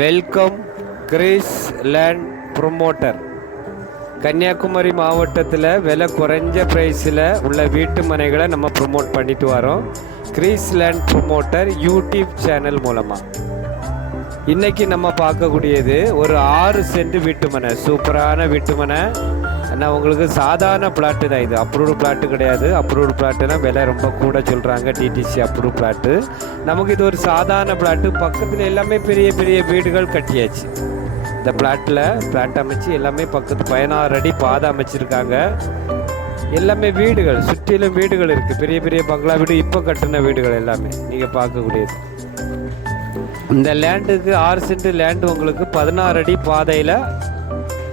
Welcome Greece land promoter. Kanyakumari மாவட்டத்தில் விலை குறைஞ்ச ப்ரைஸில் உள்ள வீட்டு மனைகளை நம்ம ப்ரொமோட் பண்ணிட்டு வரோம். Greece land promoter YouTube channel மூலமாக இன்றைக்கி நம்ம பார்க்கக்கூடியது ஒரு 6 சென்ட் வீட்டு மனை, சூப்பரான வீட்டு மனை. ஆனால் உங்களுக்கு சாதாரண பிளாட்டு தான் இது, அப்ரூவ்டு பிளாட்டு கிடையாது. அப்ரூவ்டு பிளாட்டுனா விலை ரொம்ப கூட சொல்கிறாங்க, டிடிசி அப்ரூவ் பிளாட்டு. நமக்கு இது ஒரு சாதாரண பிளாட்டு. பக்கத்தில் எல்லாமே பெரிய பெரிய வீடுகள் கட்டியாச்சு. இந்த பிளாட் அமைச்சு எல்லாமே பக்கத்து 16 அடி பாதை அமைச்சிருக்காங்க. எல்லாமே வீடுகள், சுற்றிலும் வீடுகள் இருக்குது. பெரிய பெரிய பங்களா வீடு, இப்போ கட்டின வீடுகள் எல்லாமே நீங்கள் பார்க்கக்கூடியது. இந்த லேண்டுக்கு 6 சென்ட் லேண்டு உங்களுக்கு 16 அடி பாதையில்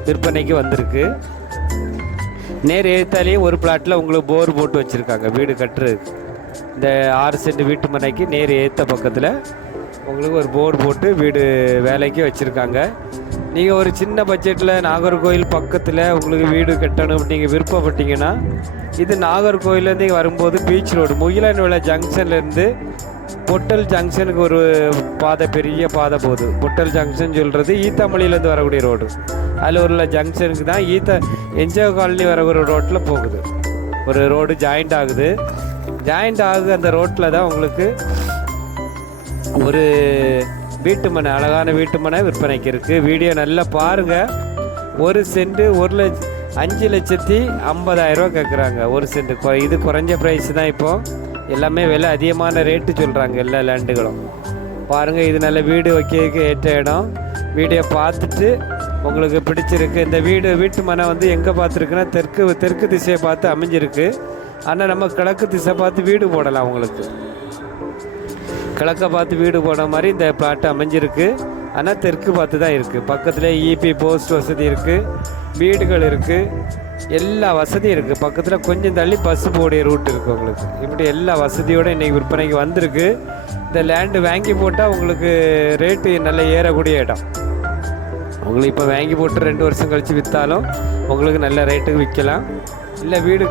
விற்பனைக்கு வந்திருக்கு. நேர் எழுத்தாலேயே ஒரு பிளாட்டில் உங்களுக்கு போர் போட்டு வச்சுருக்காங்க வீடு கட்டுறதுக்கு. இந்த 6 சென்ட் வீட்டு மனைக்கு நேர் ஏற்ற பக்கத்தில் உங்களுக்கு ஒரு போர் போட்டு வீடு வேலைக்கு வச்சுருக்காங்க. நீங்கள் ஒரு சின்ன பட்ஜெட்டில் நாகர்கோவில் பக்கத்தில் உங்களுக்கு வீடு கட்டணும் நீங்கள் விருப்பப்பட்டீங்கன்னா, இது நாகர்கோவிலேருந்து வரும்போது பீச் ரோடு முகிலன்விளை ஜங்ஷன்லேருந்து பொட்டல் ஜங்ஷனுக்கு ஒரு பாதை, பெரிய பாதை போகுது. பொட்டல் ஜங்ஷன் சொல்கிறது ஈத்தாமொழியிலேருந்து வரக்கூடிய ரோடு. அதில் ஒரு ஜங்ஷனுக்கு தான் என்ஜிஓ காலனி வரக்கூடிய ரோட்டில் போகுது. ஒரு ரோடு ஜாயிண்ட் ஆகுது. அந்த ரோட்டில் தான் உங்களுக்கு ஒரு வீட்டு மனை, அழகான வீட்டு மனை விற்பனைக்கு இருக்குது. வீடியோ நல்லா பாருங்கள். 1 சென்ட் 5,50,000 கேட்குறாங்க. 1 சென்ட். இது குறைஞ்ச ப்ரைஸ் தான். இப்போது எல்லாமே விலை அதிகமான ரேட்டு சொல்கிறாங்க எல்லா லேண்டுகளும். பாருங்கள், இது நல்ல வீடு வைக்கிறதுக்கு ஏற்ற இடம். வீடியோ பார்த்துட்டு உங்களுக்கு பிடிச்சிருக்கு. இந்த வீட்டு மனை எங்கே பார்த்துருக்குன்னா தெற்கு திசையை பார்த்து அமைஞ்சிருக்கு. ஆனால் நம்ம கிழக்கு திசை பார்த்து வீடு போடலாம். உங்களுக்கு கிழக்க பார்த்து வீடு போட மாதிரி இந்த பிளாட் அமைஞ்சிருக்கு. ஆனால் தெற்கு பார்த்து தான் இருக்குது. பக்கத்தில் இபி போஸ்ட் வசதி இருக்குது, வீடுகள் இருக்குது, எல்லா வசதியும் இருக்குது. பக்கத்தில் கொஞ்சம் தள்ளி பஸ் போடைய ரூட் இருக்குது உங்களுக்கு. இப்படி எல்லா வசதியோடு இன்றைக்கி விற்பனைக்கு வந்திருக்கு. இந்த லேண்டு வாங்கி போட்டால் உங்களுக்கு ரேட்டு நல்ல ஏறக்கூடிய இடம். உங்களுக்கு இப்போ வாங்கி போட்டு 2 வருஷம் கழித்து விற்றாலும் உங்களுக்கு நல்ல ரேட்டுக்கு விற்கலாம். இல்லை வீடு